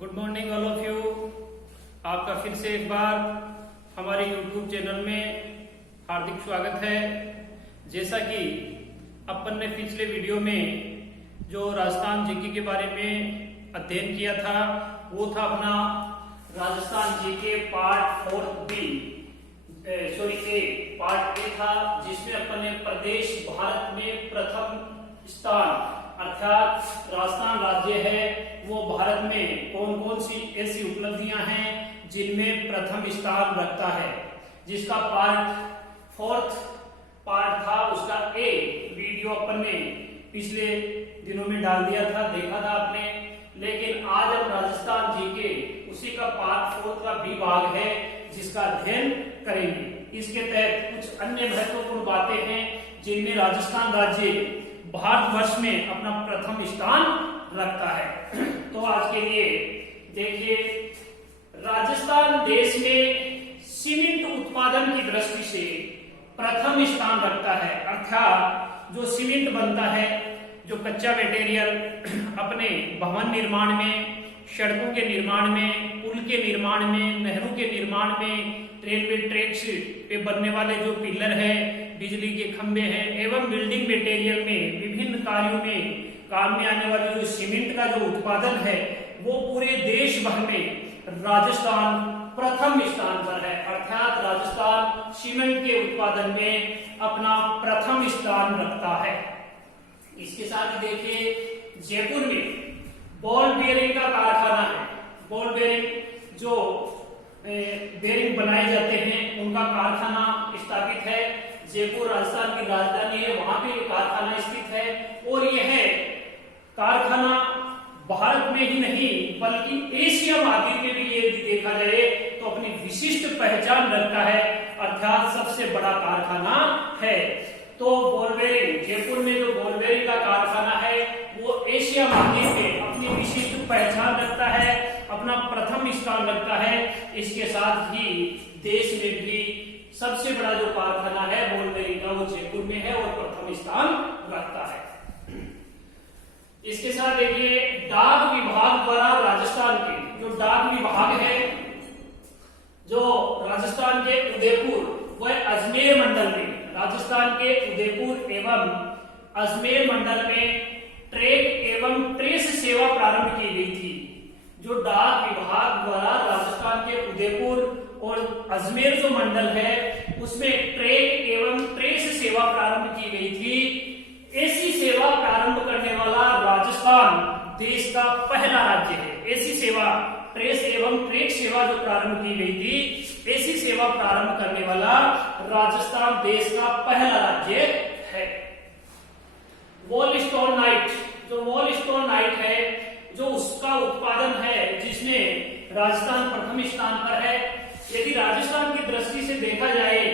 Good morning all of you. आपका फिर से एक बार हमारे यूट्यूब चैनल में हार्दिक स्वागत है। जैसा कि अपन ने पिछले वीडियो में जो राजस्थान जीके के बारे में अध्ययन किया था वो था अपना Rajasthan GK part 4B part A था, जिसमें अपन ने प्रदेश भारत में प्रथम स्थान अर्थात राजस्थान राज्य है वो भारत में कौन कौन सी ऐसी उपलब्धियां हैं जिनमें प्रथम स्थान रखता है, जिसका फोर्थ पार्ट था। उसका ए वीडियो अपन ने पिछले दिनों में डाल दिया था, देखा था आपने। लेकिन आज हम राजस्थान जीके उसी का पार्ट 4 का बी भाग है जिसका अध्ययन करेंगे। इसके तहत कुछ अन्य महत्वपूर्ण बातें हैं जिनमें राजस्थान राज्य भारतवर्ष में अपना प्रथम स्थान रखता है। तो आज के लिए देखिए, राजस्थान देश में सीमेंट उत्पादन की दृष्टि से प्रथम स्थान रखता है। अर्थात जो सीमेंट बनता है, जो कच्चा मटेरियल अपने भवन निर्माण में, सड़कों के निर्माण में, पुल के निर्माण में, नहरों के निर्माण में, रेलवे ट्रैक्स पे बनने वाले जो पिलर है, बिजली के खंभे हैं एवं बिल्डिंग मटेरियल में विभिन्न कार्यों में काम में आने वाले जो सीमेंट का जो उत्पादन है वो पूरे देश भर में राजस्थान प्रथम स्थान पर है। अर्थात राजस्थान सीमेंट के उत्पादन में अपना प्रथम स्थान रखता है। इसके साथ ही देखिए, जयपुर में बॉल बेयरिंग का कारखाना है। बॉल बेयरिंग जो बेयरिंग बनाए जाते हैं उनका कारखाना स्थापित है। जयपुर राजस्थान की राजधानी है, वहां पे ये कारखाना स्थित है और यह कारखाना भारत में ही नहीं बल्कि एशिया महाद्वीप में भी ये देखा जाए तो अपनी विशिष्ट पहचान रखता है। अर्थात सबसे बड़ा कारखाना है। तो बॉल बेयरिंग, जयपुर में जो बॉल बेयरिंग का कारखाना है वो एशिया महाद्वीप में अपनी विशिष्ट पहचान रखता है, अपना प्रथम स्थान रखता है। इसके साथ ही देश में भी सबसे बड़ा जो कारखाना है बॉल बेयरिंग का वो जयपुर में है और प्रथम स्थान रखता है। इसके साथ देखिए, डाक विभाग द्वारा राजस्थान के जो डाक विभाग है, जो राजस्थान के उदयपुर व अजमेर मंडल में, राजस्थान के उदयपुर एवं अजमेर मंडल में ट्रैक एवं ट्रेस सेवा प्रारंभ की गई थी। जो डाक विभाग द्वारा राजस्थान के उदयपुर और अजमेर जो मंडल है उसमें ट्रैक एवं ट्रेस सेवा प्रारंभ की गई थी। ऐसी सेवा प्रारंभ करने वाला राजस्थान देश का पहला राज्य है। ऐसी सेवा ट्रेस एवं ट्रैक सेवा जो प्रारंभ की गई थी, ऐसी सेवा प्रारंभ करने वाला राजस्थान देश का पहला राज्य है। वॉल स्टोन नाइट, जो वॉल स्टोन नाइट है, जो उसका उत्पादन है जिसमें राजस्थान प्रथम स्थान पर है। यदि राजस्थान की दृष्टि से देखा जाए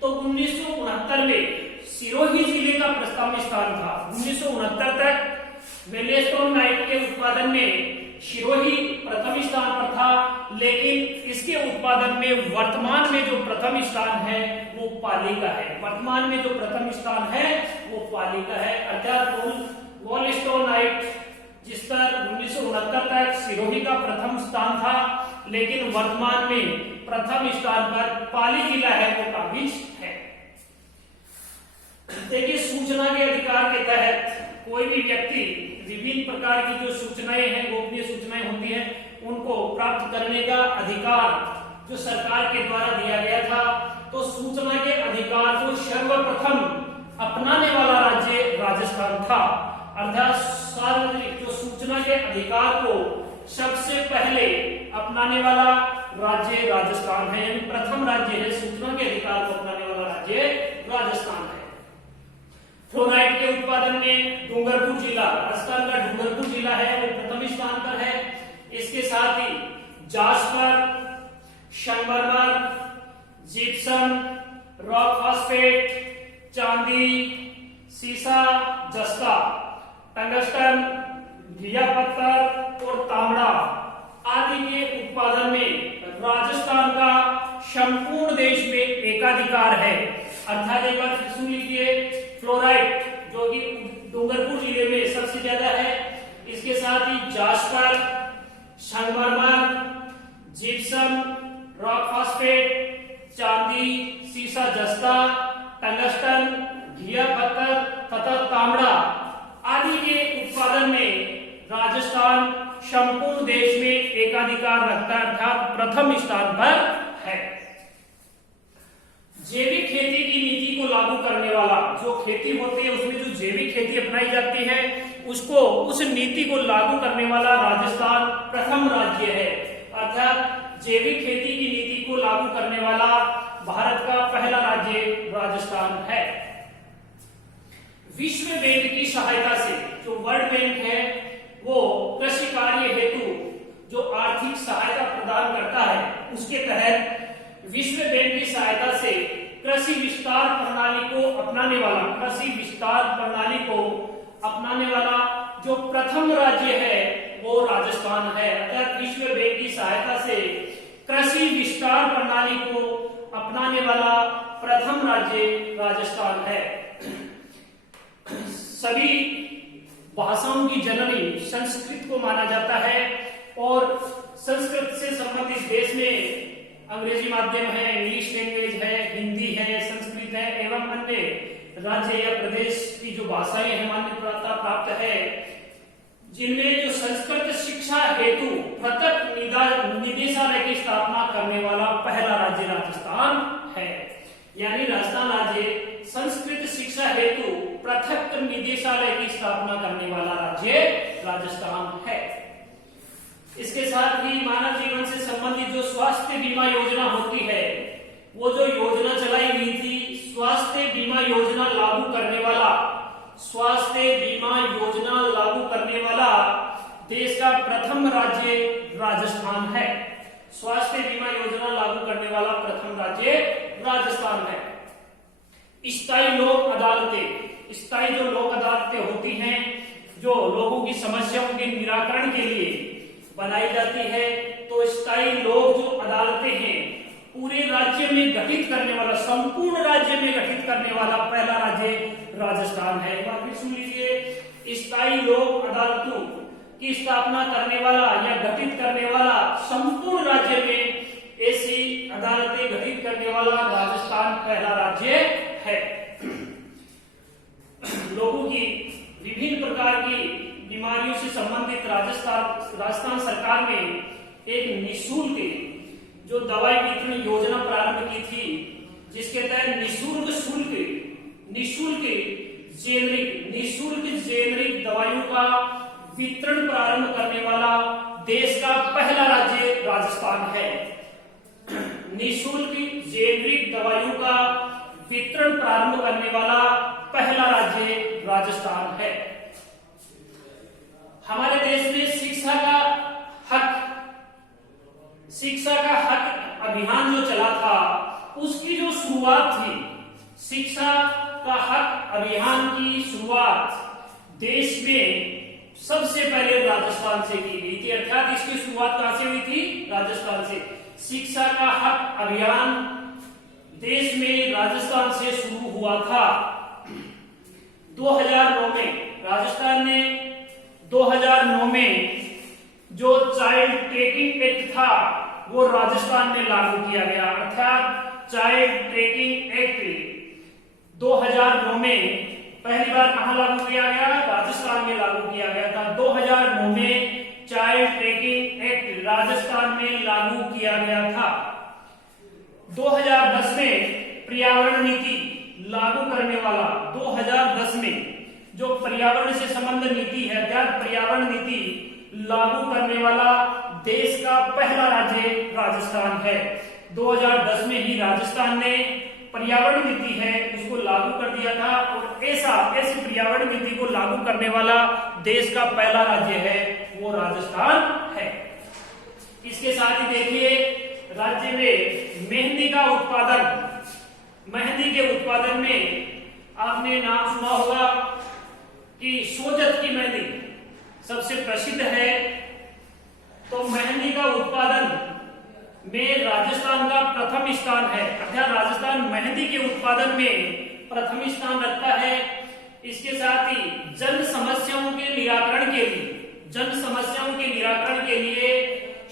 तो 1969 में सिरोही जिले का प्रथम स्थान था। 1969 तक वेलेस्टोन नाइट के उत्पादन में सिरोही प्रथम स्थान पर था, लेकिन इसके उत्पादन में वर्तमान में जो प्रथम स्थान है वो पाली का है। वर्तमान में जो प्रथम स्थान है वो पाली का है। अर्थात वॉल स्टोन नाइट जिस पर 1969 तक सिरोही का प्रथम स्थान था, लेकिन वर्तमान में प्रथम स्थान पर पाली जिला है वो काबिज है। देखिए, सूचना के अधिकार के तहत कोई भी व्यक्ति विभिन्न प्रकार की जो सूचनाएं हैं, गोपनीय सूचनाएं होती हैं, उनको प्राप्त करने का अधिकार जो सरकार के द्वारा दिया गया था। तो सूचना के अधिकार को सर्वप्रथम अपनाने वाला राज्य राजस्थान था। अर्थात सार्वजनिक जो सूचना के अधिकार को सबसे पहले अपनाने वाला राज्य राजस्थान है, यानी प्रथम राज्य है सूचना के अधिकार को अपनाने वाला राज्य राजस्थान है। फ्लोराइड के उत्पादन में डूंगरपुर जिला, राजस्थान का डूंगरपुर जिला है वो प्रथम स्थान पर है। इसके साथ ही जास्पर, संगमरमर, जिप्सम, रॉक फॉस्फेट, चांदी, सीसा, जस्ता, टंगस्टन, घिया पत्थर और तांबा आदि के उत्पादन में राजस्थान का संपूर्ण देश में एकाधिकार है। अर्थात एक बार फिर सुन लीजिए, फ्लोराइड जो कि डूंगरपुर जिले में सबसे ज्यादा है, इसके साथ ही जास्पर, संगमरमर, जिप्सम, रॉक फॉस्फेट, चांदी, सीसा जस्ता, टंगस्टन, घिया पत्थर तथा तांबा आदि के उत्पादन में राजस्थान संपूर्ण देश में एकाधिकार रखता है, अर्थात प्रथम स्थान पर है। जैविक खेती की नीति को लागू करने वाला, जो खेती होती है उसमें जो जैविक खेती अपनाई जाती है उसको, उस नीति को लागू करने वाला राजस्थान प्रथम राज्य है, अर्थात जैविक खेती की नीति को लागू करने वाला भारत का पहला राज्य राजस्थान है। विश्व बैंक की सहायता से, जो वर्ल्ड बैंक है वो कृषि कार्य हेतु जो आर्थिक सहायता प्रदान करता है, उसके तहत विश्व बैंक की सहायता से कृषि विस्तार प्रणाली को अपनाने वाला, कृषि विस्तार प्रणाली को अपनाने वाला जो प्रथम राज्य है वो राजस्थान है, अर्थात विश्व बैंक की सहायता से कृषि विस्तार प्रणाली को अपनाने वाला प्रथम राज्य राजस्थान है। सभी भाषाओं की जननी संस्कृत को माना जाता है और संस्कृत से संबंधित देश में अंग्रेजी माध्यम है, इंग्लिश लैंग्वेज है, हिंदी है, संस्कृत है एवं अन्य राज्य या प्रदेश की जो भाषाएं हैं मान्यता प्राप्त है, जिनमें जो संस्कृत शिक्षा हेतु पृथक निदेशालय की स्थापना करने वाला पहला राज्य राजस्थान है। यानी राजस्थान राज्य संस्कृत शिक्षा हेतु पृथक निदेशालय की स्थापना करने वाला राज्य राजस्थान है। इसके साथ ही मानव जीवन से संबंधित जो स्वास्थ्य बीमा योजना होती है, वो जो योजना चलाई गई थी, स्वास्थ्य बीमा योजना लागू करने वाला, स्वास्थ्य बीमा योजना लागू करने वाला देश का प्रथम राज्य राजस्थान है। स्वास्थ्य बीमा योजना लागू करने वाला प्रथम राज्य राजस्थान है। स्थायी लोक अदालतें, स्थायी जो लोक अदालतें होती हैं, जो लोगों की समस्याओं के निराकरण के लिए बनाई जाती है, तो स्थायी लोक जो अदालतें हैं पूरे राज्य में गठित करने वाला, संपूर्ण राज्य में गठित करने वाला पहला राज्य राजस्थान है। एक बार फिर सुन लीजिए, स्थायी लोक अदालतों की स्थापना करने वाला या गठित करने वाला संपूर्ण राज्य में ऐसी अदालतें गठित करने वाला राजस्थान पहला राज्य है। लोगों की विभिन्न प्रकार की बीमारियों से संबंधित राजस्थान सरकार ने एक निःशुल्क जो दवाई वितरण योजना प्रारंभ की थी, जिसके तहत निःशुल्क जेनरिक दवाइयों का वितरण प्रारंभ करने वाला देश का पहला राज्य राजस्थान है। निःशुल्क जेनरिक दवाइयों का वितरण प्रारंभ करने वाला पहला राज्य राजस्थान है। हमारे देश में शिक्षा का हक अभियान जो चला था, उसकी जो शुरुआत थी, शिक्षा का हक अभियान की शुरुआत देश में सबसे पहले राजस्थान से की गई थी, अर्थात इसकी शुरुआत कहां से हुई थी? राजस्थान से। शिक्षा का हक अभियान देश में राजस्थान से शुरू हुआ था। 2009 में राजस्थान ने 2009 में जो चाइल्ड टेकिंग एक्ट था वो राजस्थान में लागू किया गया, अर्थात चाइल्ड टेकिंग एक्ट 2009 में पहली बार कहां लागू किया गया? राजस्थान में लागू किया गया था। 2009 में चाइल्ड टेकिंग एक्ट राजस्थान में लागू किया गया था। 2010 में पर्यावरण नीति लागू करने वाला, 2010 में जो पर्यावरण से संबंधित नीति है, अर्थात पर्यावरण नीति लागू करने वाला देश का पहला राज्य राजस्थान है। 2010 में ही राजस्थान ने पर्यावरण नीति है उसको लागू कर दिया था और ऐसी पर्यावरण नीति को लागू करने वाला देश का पहला राज्य है वो राजस्थान है। इसके साथ ही देखिए, राज्य में मेहंदी का उत्पादन, मेहंदी के उत्पादन में आपने नाम सुना होगा कि सोजत की मेहंदी सबसे प्रसिद्ध है। तो मेहंदी का उत्पादन में राजस्थान का प्रथम स्थान है, अर्थात राजस्थान मेहंदी के उत्पादन में प्रथम स्थान रखता है। इसके साथ ही जन समस्याओं के निराकरण के लिए, जन समस्याओं के निराकरण के लिए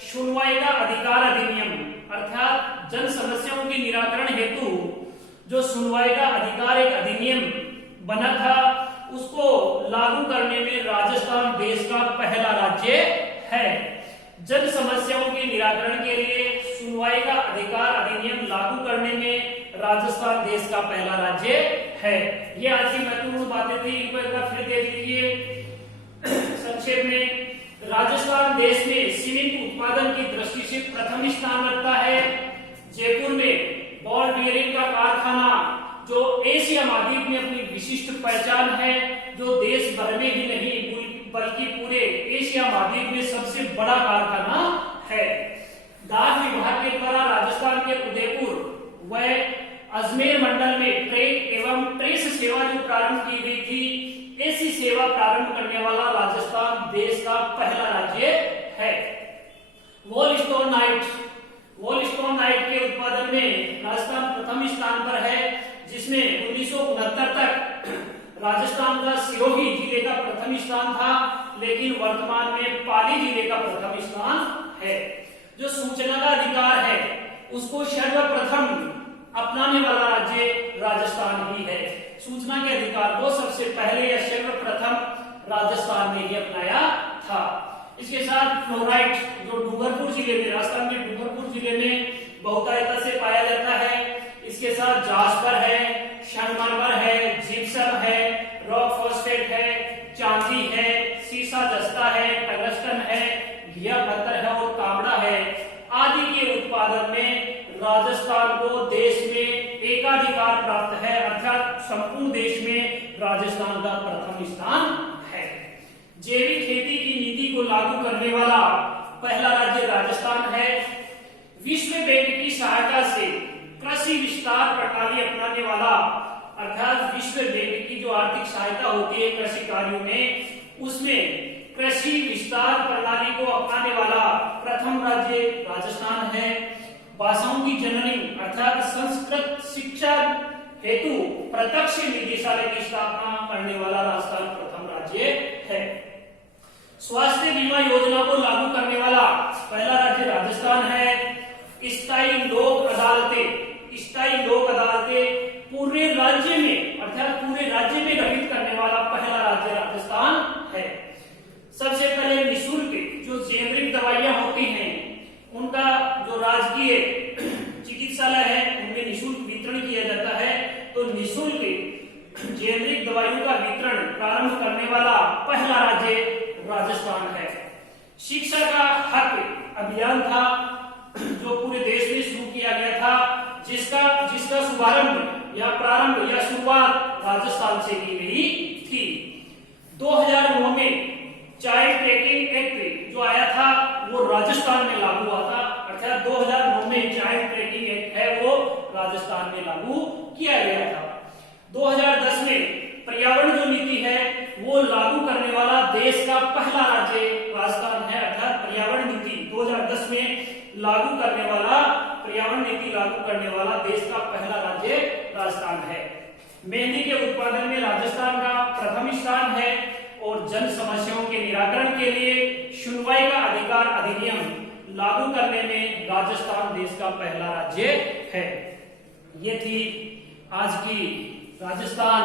सुनवाई का अधिकार अधिनियम, अर्थात जन समस्याओं के निराकरण हेतु जो सुनवाई का अधिकार एक अधिनियम बना था, उसको लागू करने में राजस्थान देश का पहला राज्य है। जन समस्याओं के निराकरण के लिए सुनवाई का अधिकार अधिनियम लागू करने में राजस्थान देश का पहला राज्य है। ये आज की महत्वपूर्ण बातें थी, इनको एक बार फिर देख लीजिए संक्षेप में। राजस्थान देश में सीमेंट उत्पादन की दृष्टि से प्रथम स्थान रखता है। जयपुर में बॉल बियरिंग का कारखाना जो एशिया महाद्वीप में अपनी विशिष्ट पहचान है, जो देश भर में ही नहीं बल्कि पूरे एशिया महाद्वीप में सबसे बड़ा कारखाना है। डाक विभाग के द्वारा राजस्थान के उदयपुर व अजमेर मंडल में ट्रेक एवं ट्रेस सेवा जो प्रारंभ की गई थी, ऐसी सेवा प्रारंभ करने वाला राजस्थान देश का पहला राज्य है। वॉल स्टोन नाइट के उत्पादन में राजस्थान प्रथम स्थान पर है, जिसमें 1969 तक राजस्थान का सिरोही जिले का प्रथम स्थान था, लेकिन वर्तमान में पाली जिले का प्रथम स्थान है। जो सूचना का अधिकार है उसको सर्वप्रथम अपनाने वाला राज्य राजस्थान ही है। सूचना के अधिकार को सबसे पहले या सर्वप्रथम राजस्थान ने ही अपनाया था। इसके साथ फ्लोराइट जो डूंगरपुर जिले में, राजस्थान के डूंगरपुर जिले में बहुतायता से पाया जाता है। इसके साथ जास्पर है, संगमरमर है, जिप्सम है, रॉक फॉस्फेट है, चांदी है, सीसा जस्ता है, टंगस्टन है, घिया पत्थर है और तांबा है आदि के उत्पादन में राजस्थान को देश में एकाधिकार प्राप्त है, अर्थात संपूर्ण देश में राजस्थान का प्रथम स्थान है। जैविक खेती की नीति को लागू करने वाला पहला राज्य राजस्थान है। विश्व बैंक की सहायता से कृषि विस्तार प्रणाली अपनाने वाला, अर्थात विश्व बैंक की जो आर्थिक सहायता होती है कृषि कार्यों में, उसमें कृषि विस्तार प्रणाली को अपनाने वाला प्रथम राज्य राजस्थान है। भाषाओं की जननी अर्थात संस्कृत शिक्षा हेतु प्रत्यक्ष निदेशालय की स्थापना करने वाला राजस्थान प्रथम राज्य है। स्वास्थ्य बीमा योजना को लागू करने वाला पहला राज्य राजस्थान है। स्थायी लोक अदालतें पूरे राज्य में, अर्थात पूरे राज्य में गठित करने वाला पहला राज्य राजस्थान है। सबसे पहले निःशुल्क जो जेनरिक दवाइयां होती हैं उनका जो राजकीय चिकित्सालय है उनमें निःशुल्क वितरण किया जाता है। तो निःशुल्क जेनरिक दवाइयों का वितरण प्रारंभ करने वाला पहला राज्य राजस्थान है। शिक्षा का हक अभियान था जो पूरे देश में शुरू किया गया था, जिसका शुभारंभ या प्रारंभ या शुरुआत राजस्थान से की गई थी। 2009 में चाइल्ड ट्रैकिंग एक्ट जो आया था वो राजस्थान में लागू हुआ था, अर्थात 2009 में चाइल्ड ट्रैकिंग एक्ट है वो राजस्थान में लागू किया गया था। 2010 में पर्यावरण जो नीति है वो लागू करने वाला देश का पहला राज्य राजस्थान है, अर्थात पर्यावरण नीति 2010 में लागू करने वाला, पर्यावरण नीति लागू करने वाला देश का पहला राज्य राजस्थान है। मेहंदी के उत्पादन में राजस्थान का प्रथम स्थान है और जन समस्याओं के निराकरण के लिए सुनवाई का अधिकार अधिनियम लागू करने में राजस्थान देश का पहला राज्य है। ये थी आज की राजस्थान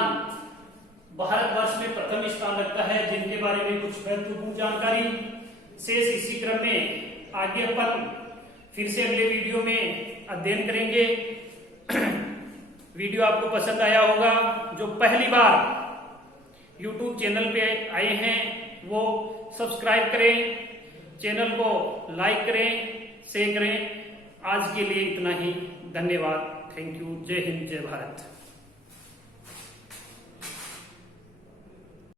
भारतवर्ष में प्रथम स्थान रखता है जिनके बारे में कुछ महत्वपूर्ण जानकारी। शेष इसी क्रम में आगे अपन फिर से अगले वीडियो में अध्ययन करेंगे। वीडियो आपको पसंद आया होगा। जो पहली बार YouTube चैनल पे आए हैं वो सब्सक्राइब करें, चैनल को लाइक करें, शेयर करें। आज के लिए इतना ही। धन्यवाद। Thank you. जय हिंद, जय भारत।